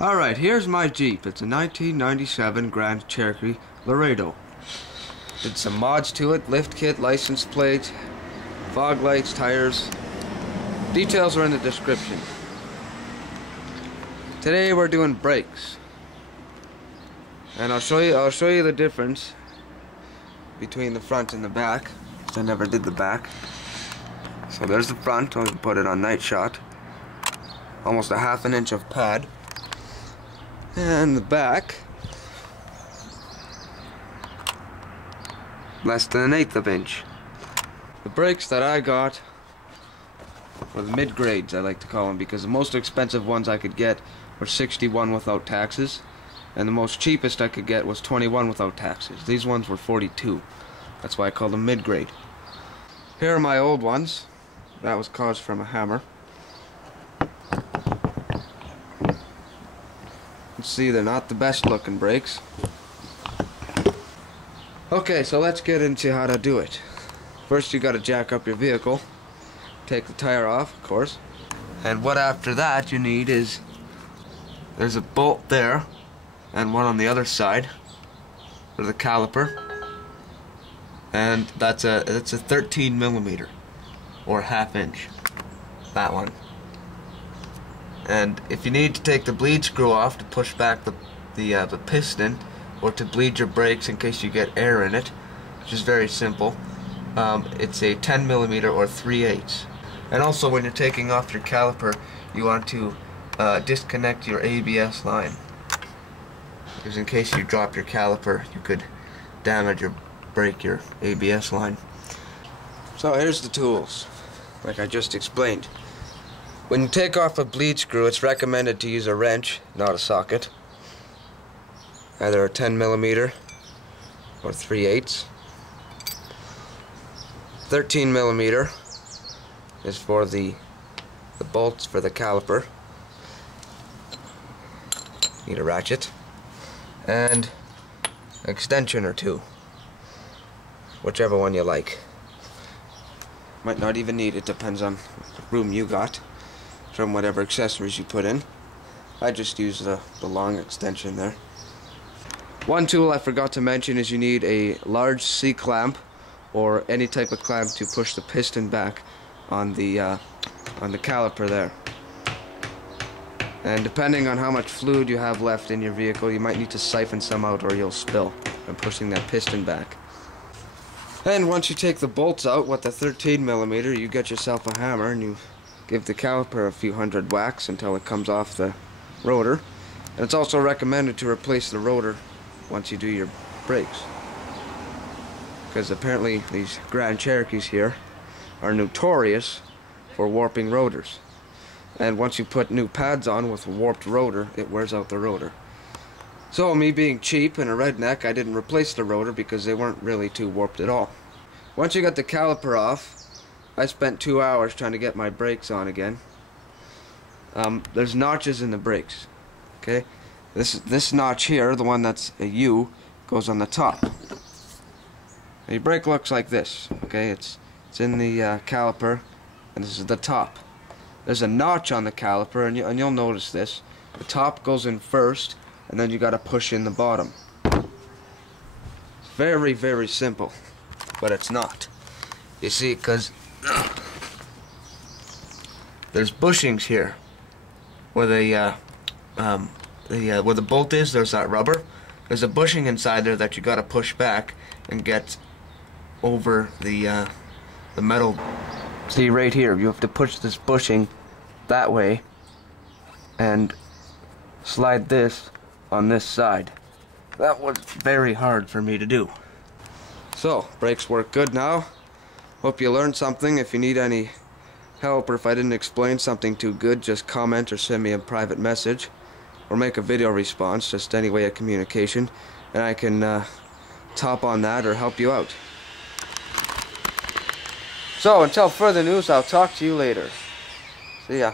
Alright, here's my Jeep. It's a 1997 Grand Cherokee Laredo. Did some mods to it, lift kit, license plate, fog lights, tires. Details are in the description. Today we're doing brakes. And I'll show you the difference between the front and the back. I never did the back. So there's the front. I'll put it on night shot. Almost a ½ an inch of pad. And the back, less than an 1/8 of an inch. The brakes that I got were the mid-grades, I like to call them, because the most expensive ones I could get were 61 without taxes, and the most cheapest I could get was 21 without taxes. These ones were 42. That's why I call them mid-grade. Here are my old ones. That was caused from a hammer. See, they're not the best looking brakes. Okay, so let's get into how to do it. First you gotta jack up your vehicle, take the tire off, of course, and what after that you need is, there's a bolt there and one on the other side for the caliper, and it's a 13mm or ½ inch, that one. And if you need to take the bleed screw off to push back the piston, or to bleed your brakes in case you get air in it, which is very simple, it's a 10mm or 3/8. And also, when you're taking off your caliper, you want to disconnect your ABS line, because in case you drop your caliper, you could damage or break your ABS line. So here's the tools, like I just explained. When you take off a bleed screw, it's recommended to use a wrench, not a socket. Either a 10mm or 3/8. 13mm is for the bolts for the caliper. Need a ratchet and an extension or two, whichever one you like. Might not even need it, depends on the room you got from whatever accessories you put in. I just use the long extension there. One tool I forgot to mention is you need a large C-clamp or any type of clamp to push the piston back on the caliper there. And depending on how much fluid you have left in your vehicle, you might need to siphon some out or you'll spill from pushing that piston back. And once you take the bolts out with the 13mm, you get yourself a hammer and you give the caliper a few hundred whacks until it comes off the rotor. And it's also recommended to replace the rotor once you do your brakes, because apparently these Grand Cherokees here are notorious for warping rotors. And once you put new pads on with a warped rotor, it wears out the rotor. So me being cheap and a redneck, I didn't replace the rotor because they weren't really too warped at all. Once you got the caliper off, I spent 2 hours trying to get my brakes on again. There's notches in the brakes. Okay, this notch here, the one that's a U, goes on the top. Now, your brake looks like this. Okay, it's in the caliper, and this is the top. There's a notch on the caliper, and you'll notice this. The top goes in first, and then you got to push in the bottom. It's very, very simple, but it's not. You see, because there's bushings here where where the bolt is. There's that rubber. There's a bushing inside there that you got to push back and get over the metal. See, right here, you have to push this bushing that way and slide this on this side. That was very hard for me to do. So, brakes work good now. Hope you learned something. If you need any help or if I didn't explain something too good, just comment or send me a private message or make a video response, just any way of communication, and I can top on that or help you out. So until further news, I'll talk to you later. See ya.